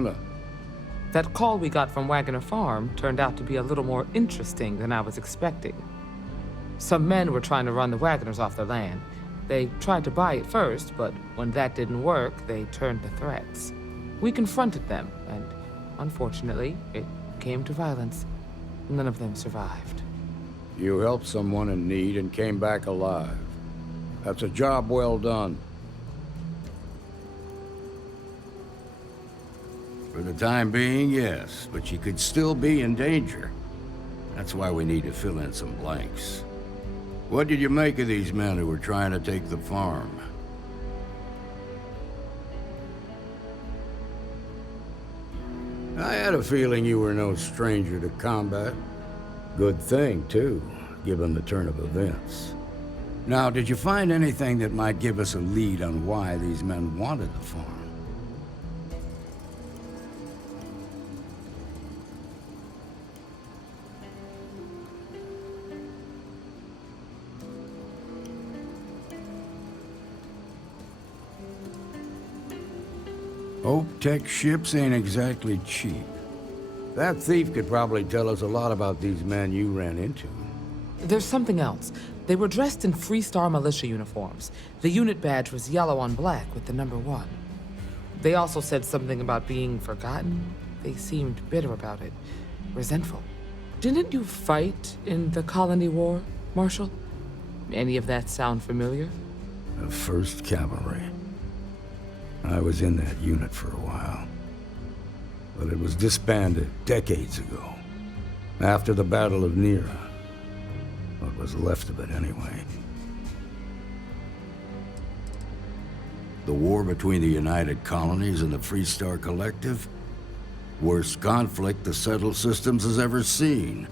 Luna. That call we got from Wagoner Farm turned out to be a little more interesting than I was expecting. Some men were trying to run the Wagoners off their land. They tried to buy it first, but when that didn't work, they turned to threats. We confronted them, and unfortunately, it came to violence. None of them survived. You helped someone in need and came back alive. That's a job well done. For the time being, yes, but she could still be in danger. That's why we need to fill in some blanks. What did you make of these men who were trying to take the farm? I had a feeling you were no stranger to combat. Good thing, too, given the turn of events. Now, did you find anything that might give us a lead on why these men wanted the farm? Hope Tech ships ain't exactly cheap. That thief could probably tell us a lot about these men you ran into. There's something else. They were dressed in Freestar militia uniforms. The unit badge was yellow on black with the number 1. They also said something about being forgotten. They seemed bitter about it, resentful. Didn't you fight in the Colony War, Marshal? Any of that sound familiar? The 1st Cavalry. I was in that unit for a while. But it was disbanded decades ago. After the Battle of Nera. What was left of it, anyway. The war between the United Colonies and the Freestar Collective? Worst conflict the settled systems has ever seen.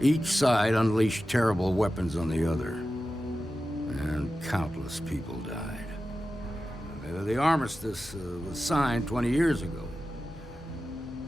Each side unleashed terrible weapons on the other. And countless people died. The armistice was signed 20 years ago.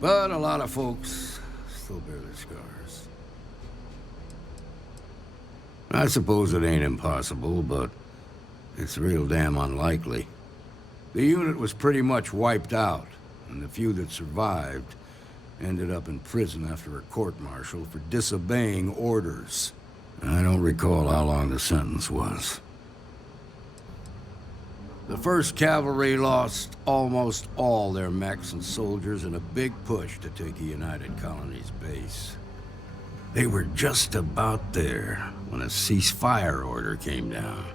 But a lot of folks still bear their scars. I suppose it ain't impossible, but it's real damn unlikely. The unit was pretty much wiped out, and the few that survived ended up in prison after a court-martial for disobeying orders. I don't recall how long the sentence was. The 1st Cavalry lost almost all their mechs and soldiers in a big push to take a United Colonies base. They were just about there when a ceasefire order came down.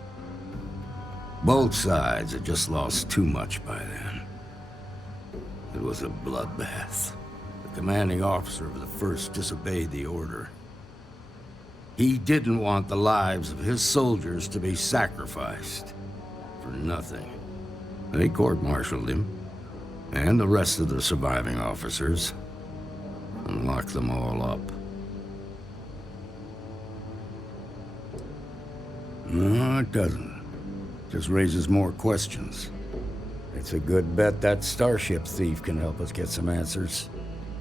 Both sides had just lost too much by then. It was a bloodbath. The commanding officer of the 1st disobeyed the order. He didn't want the lives of his soldiers to be sacrificed. For nothing. They court-martialed him, and the rest of the surviving officers, and locked them all up. No, it doesn't. Just raises more questions. It's a good bet that starship thief can help us get some answers.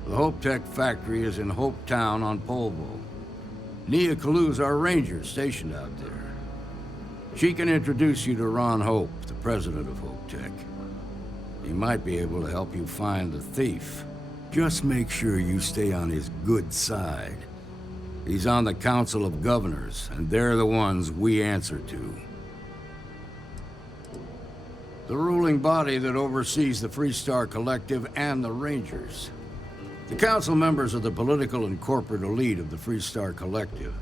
The Hope Tech factory is in Hope Town on Polvo. Nia Kalu's our ranger stationed out there. She can introduce you to Ron Hope, the president of Hope Tech. He might be able to help you find the thief. Just make sure you stay on his good side. He's on the Council of Governors, and they're the ones we answer to. The ruling body that oversees the Freestar Collective and the Rangers. The council members are the political and corporate elite of the Freestar Collective.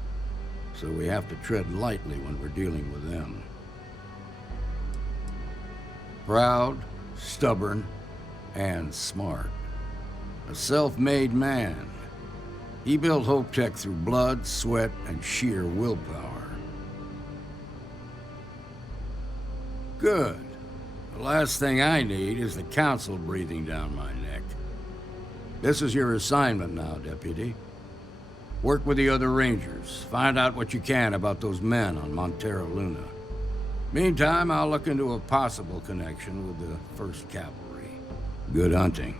So we have to tread lightly when we're dealing with them. Proud, stubborn, and smart. A self-made man. He built Hope Tech through blood, sweat, and sheer willpower. Good. The last thing I need is the council breathing down my neck. This is your assignment now, Deputy. Work with the other Rangers. Find out what you can about those men on Montero Luna. Meantime, I'll look into a possible connection with the 1st Cavalry. Good hunting.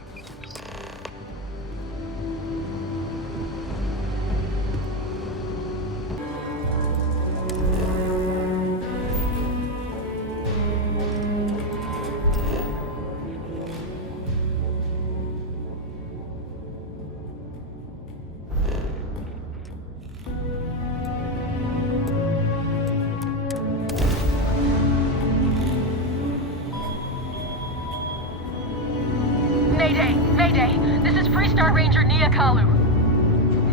Mayday! Mayday! This is Freestar Ranger Nia Kalu.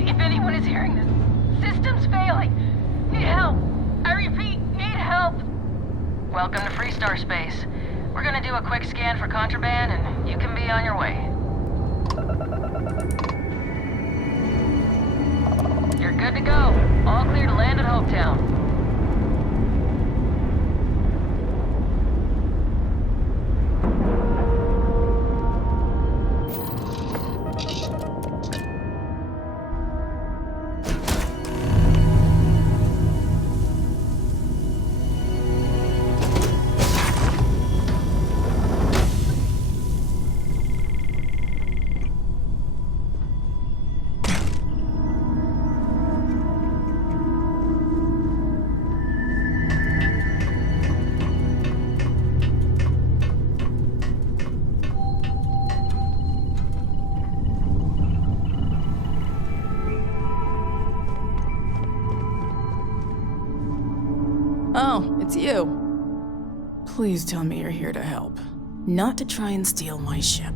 If anyone is hearing this, system's failing. Need help. I repeat, need help. Welcome to Freestar Space. We're gonna do a quick scan for contraband, and you can be on your way. You're good to go. All clear to land at Hopetown. Oh, it's you. Please tell me you're here to help, not to try and steal my ship.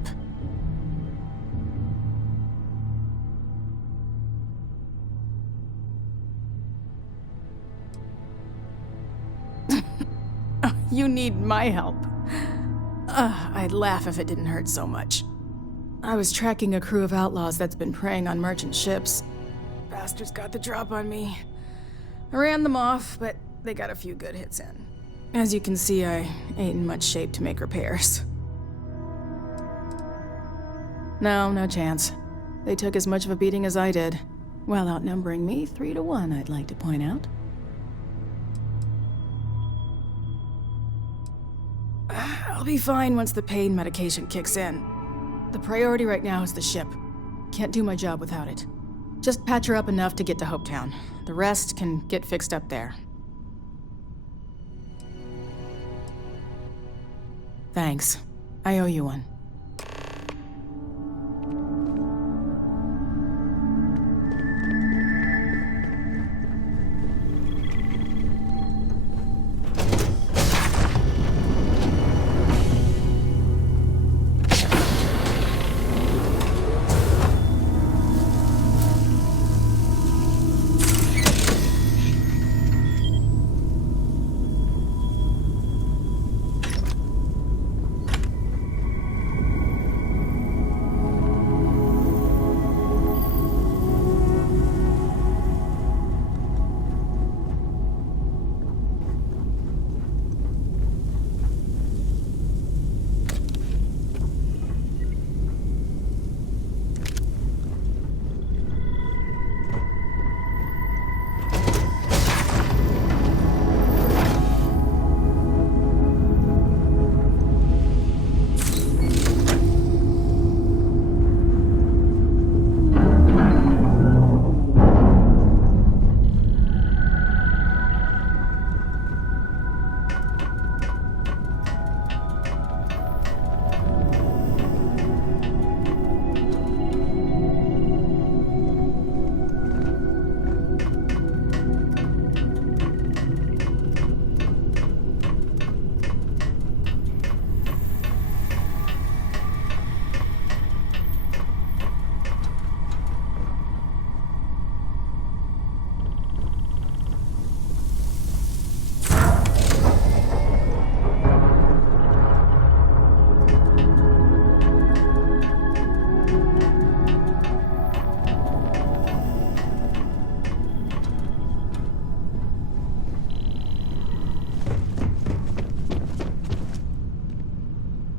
You need my help. I'd laugh if it didn't hurt so much. I was tracking a crew of outlaws that's been preying on merchant ships. Bastards got the drop on me. I ran them off, but they got a few good hits in. As you can see, I ain't in much shape to make repairs. No chance. They took as much of a beating as I did, while outnumbering me 3-1, I'd like to point out. I'll be fine once the pain medication kicks in. The priority right now is the ship. Can't do my job without it. Just patch her up enough to get to Hopetown. The rest can get fixed up there. Thanks. I owe you one.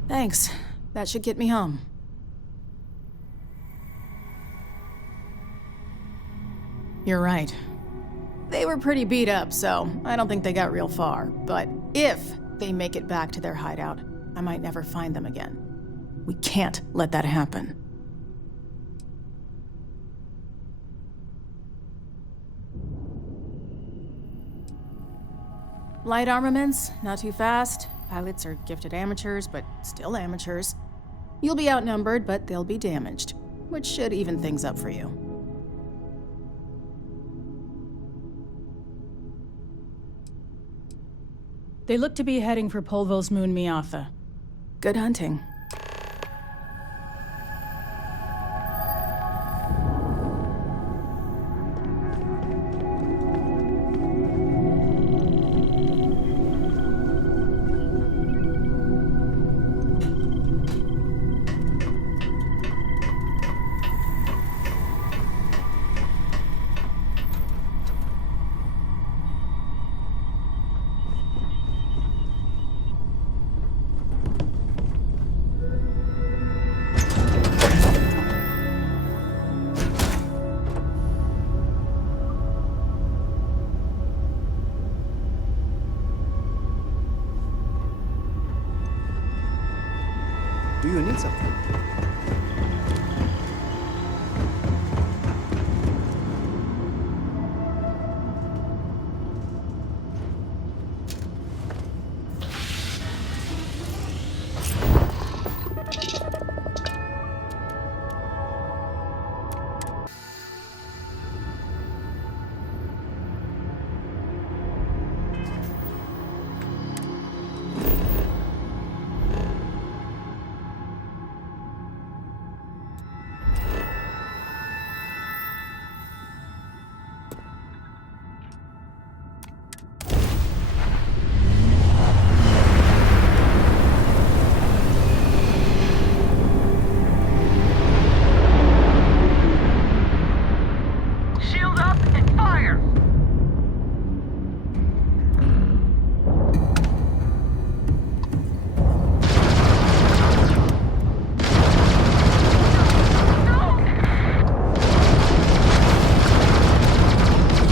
Thanks. That should get me home. You're right. They were pretty beat up, so I don't think they got real far. But if they make it back to their hideout, I might never find them again. We can't let that happen. Light armaments, not too fast. Pilots are gifted amateurs, but still amateurs. You'll be outnumbered, but they'll be damaged, which should even things up for you. They look to be heading for Polvo's moon Miatha. Good hunting. Do you need something? Shield up and fire! No!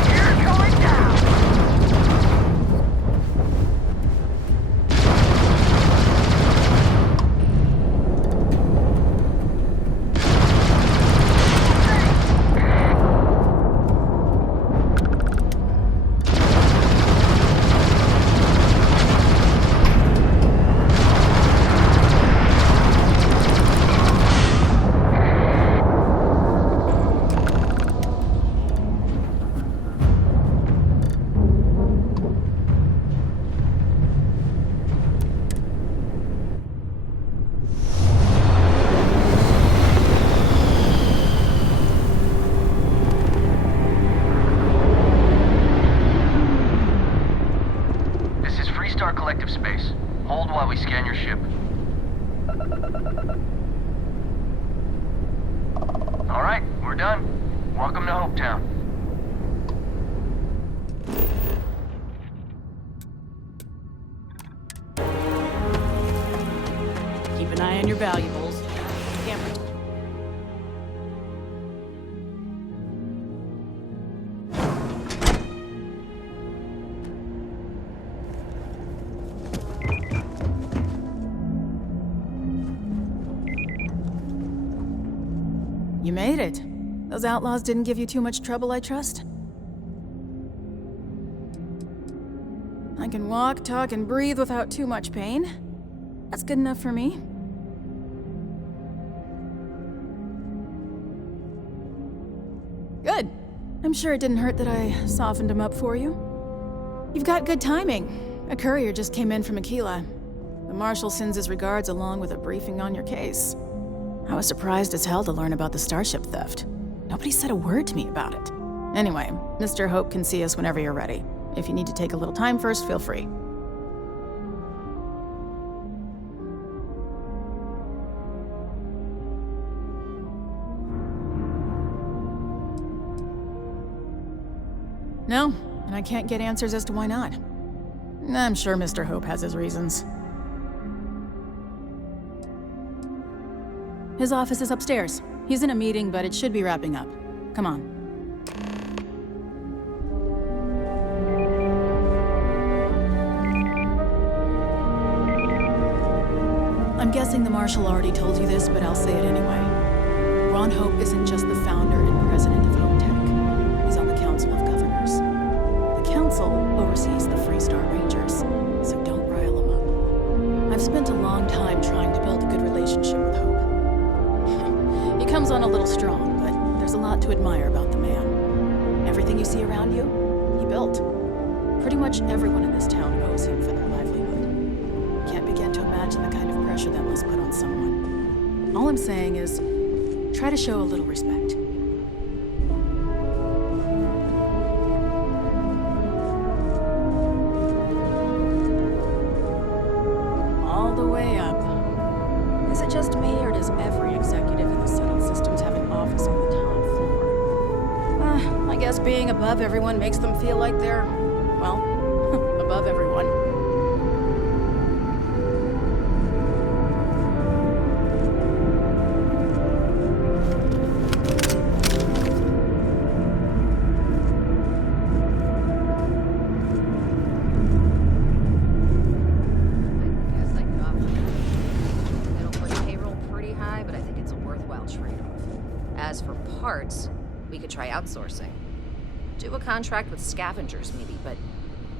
You're going down! This is Freestar Collective Space. Hold while we scan your ship. All right, we're done. Welcome to Hopetown. Keep an eye on your valuables. Camera. You made it. Those outlaws didn't give you too much trouble, I trust? I can walk, talk, and breathe without too much pain. That's good enough for me. Good. I'm sure it didn't hurt that I softened him up for you. You've got good timing. A courier just came in from Aquila. The Marshal sends his regards along with a briefing on your case. I was surprised as hell to learn about the starship theft. Nobody said a word to me about it. Anyway, Mr. Hope can see us whenever you're ready. If you need to take a little time first, feel free. No, and I can't get answers as to why not. I'm sure Mr. Hope has his reasons. His office is upstairs. He's in a meeting, but it should be wrapping up. Come on. I'm guessing the Marshal already told you this, but I'll say it anyway. Ron Hope isn't just the founder and president of HopeTech. He's on the Council of Governors. The Council oversees the Freestar Rangers, so don't rile him up. I've spent a long time trying to build a good relationship with Hope. He comes on a little strong, but there's a lot to admire about the man. Everything you see around you, he built. Pretty much everyone in this town owes him for their livelihood. Can't begin to imagine the kind of pressure that must put on someone. All I'm saying is, try to show a little respect. All the way up. Is it just me, or does every executive in the settled systems have an office on the town floor? I guess being above everyone makes them feel like they're, well, above everyone. Guess like it'll push payroll As for parts, we could try outsourcing. Do a contract with scavengers, maybe, but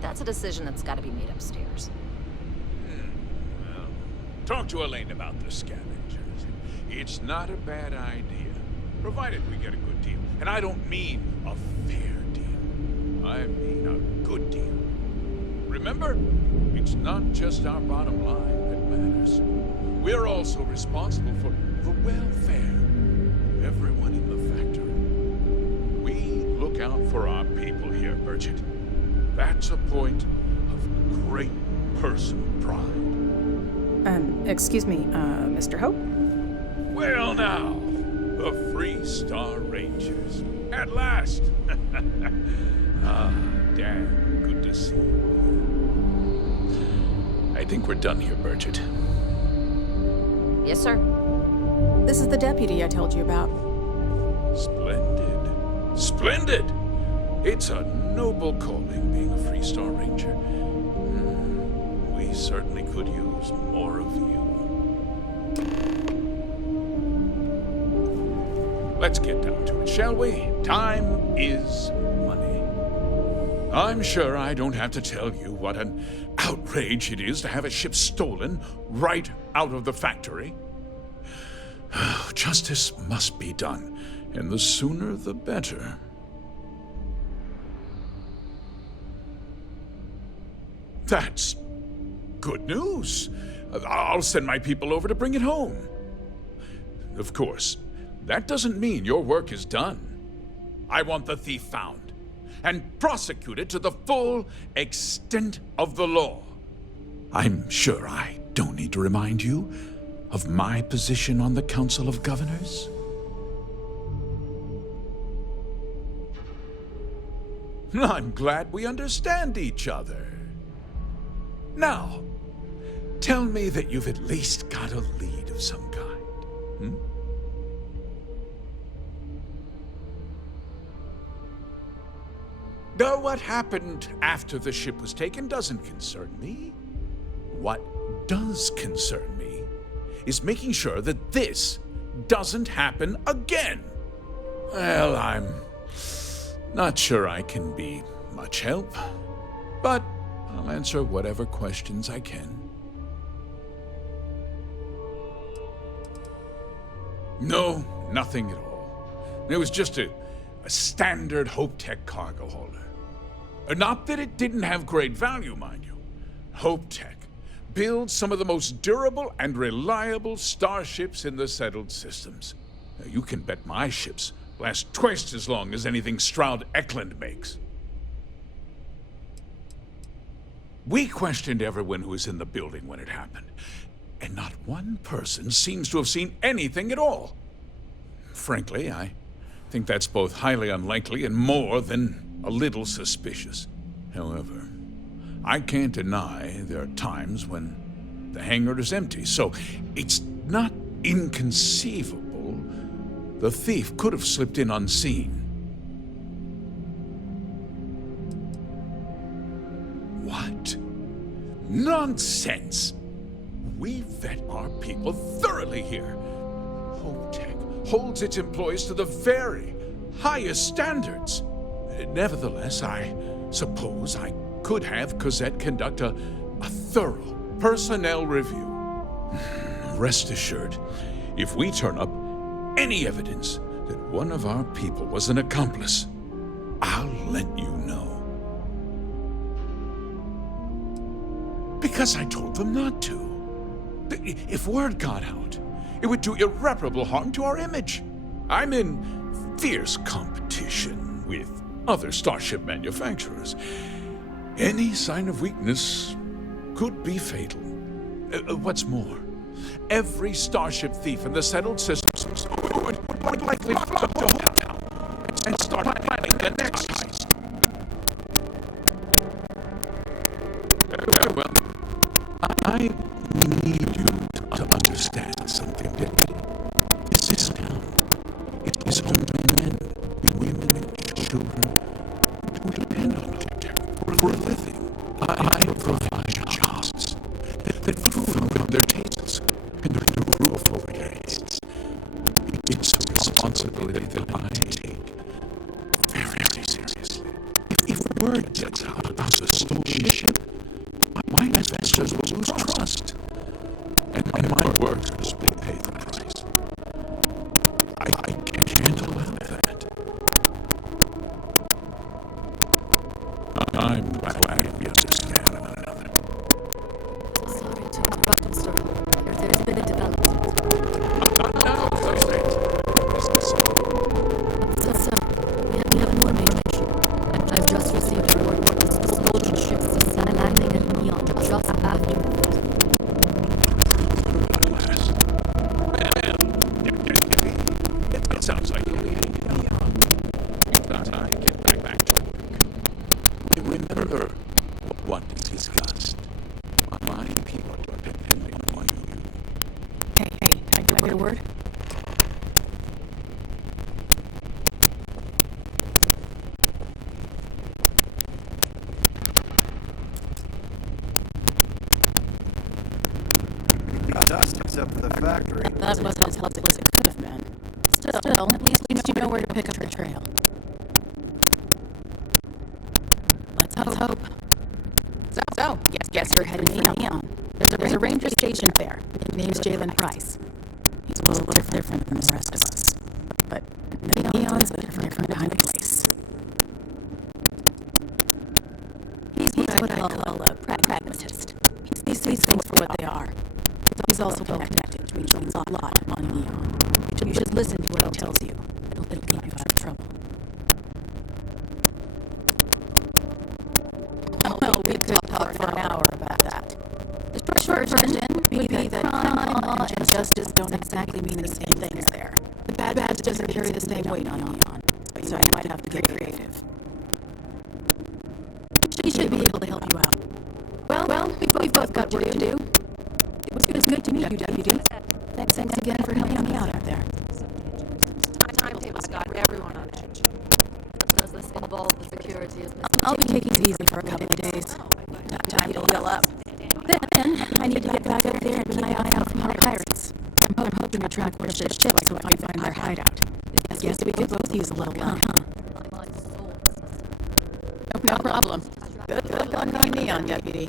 that's a decision that's got to be made upstairs. Well, talk to Elaine about the scavengers. It's not a bad idea, provided we get a good deal. And I don't mean a fair deal. I mean a good deal. Remember, it's not just our bottom line that matters. We're also responsible for the welfare of everyone in the factory. We look out for our people here, Bridget. That's a point of great personal pride. Excuse me, Mr. Hope? Well now, the Freestar Rangers. At last! Ah, damn, good to see you. I think we're done here, Bridget. Yes, sir. This is the deputy I told you about. Splendid. Splendid! It's a noble calling being a Freestar Ranger. We certainly could use more of you. Let's get down to it, shall we? Time is money. I'm sure I don't have to tell you what an outrage it is to have a ship stolen right out of the factory. Justice must be done, and the sooner the better. That's good news. I'll send my people over to bring it home. Of course, that doesn't mean your work is done. I want the thief found and prosecuted to the full extent of the law. I'm sure I don't need to remind you of my position on the Council of Governors. I'm glad we understand each other. Now, tell me that you've at least got a lead of some kind. Though what happened after the ship was taken doesn't concern me. What does concern me is making sure that this doesn't happen again. Well, I'm not sure I can be much help, but I'll answer whatever questions I can. No, nothing at all. It was just a standard HopeTech cargo holder. Not that it didn't have great value, mind you. HopeTech builds some of the most durable and reliable starships in the settled systems. Now, you can bet my ships last twice as long as anything Stroud Eklund makes. We questioned everyone who was in the building when it happened, and not one person seems to have seen anything at all. Frankly, I think that's both highly unlikely and more than a little suspicious. However, I can't deny there are times when the hangar is empty, so it's not inconceivable the thief could have slipped in unseen. What? Nonsense! We vet our people thoroughly here. HopeTech holds its employees to the very highest standards. Nevertheless, I suppose I could have Cosette conduct a thorough personnel review. Rest assured, if we turn up any evidence that one of our people was an accomplice, I'll let you know. Because I told them not to. If word got out, it would do irreparable harm to our image. I'm in fierce competition with other starship manufacturers. Any sign of weakness could be fatal. What's more, every starship thief in the settled systems would likely flock to hometown and start planning the next heist. Very well. I need you to understand something. This town is home to men, women, and children who depend on HopeTech for a living. I provide jobs that food on their tables and a roof over their heads. It's a responsibility that I take very, very seriously. If word gets out about the stolen ship, my investors will lose trust. And my workers will pay the price. I can't allow that. I'm glad we understand one another. Sorry to interrupt, Mr. Hall. There's been a development. Not now, Thursdays. So, we have more information. I've just received a report that the stolen ship is seen landing at Neon just after. It sounds like you're leading me on. I get back to work. Remember what is discussed. My people are depending on you. Hey, I get a word? Dust except for the factory. That wasn't as helpful as it could have been. Still, at least you know where to pick up the trail. Let's hope. So, guess you're headed for Neon. There's a ranger stationed there. His name's Jalen Price. He's a little different from the rest of us. But Neon's a different kind of place. He's what I call a pragmatist. He sees things for what they are. He's also well connected, which means a lot on Neon. You should listen to what he tells you. It'll keep you out of trouble. Well, we could talk for an hour about that. The short version would be that crime, law, and justice don't exactly mean the same things there. The bad doesn't carry the same weight on Neon, so you might have to get creative. She should be able to help you out. Well, we've both got work to do. It was good to meet you, Deputy. Thanks again for helping me out there. Timetable's got everyone on edge. Does this involve the security of I'll be taking it easy for a couple of days. Not time to heal up. Then, I need to get back up there and keep an eye out for more pirates. I'm hoping to track where ship so I can find their hideout. Guess we could both use a little luck, huh? No problem. Good luck on Neon, Deputy.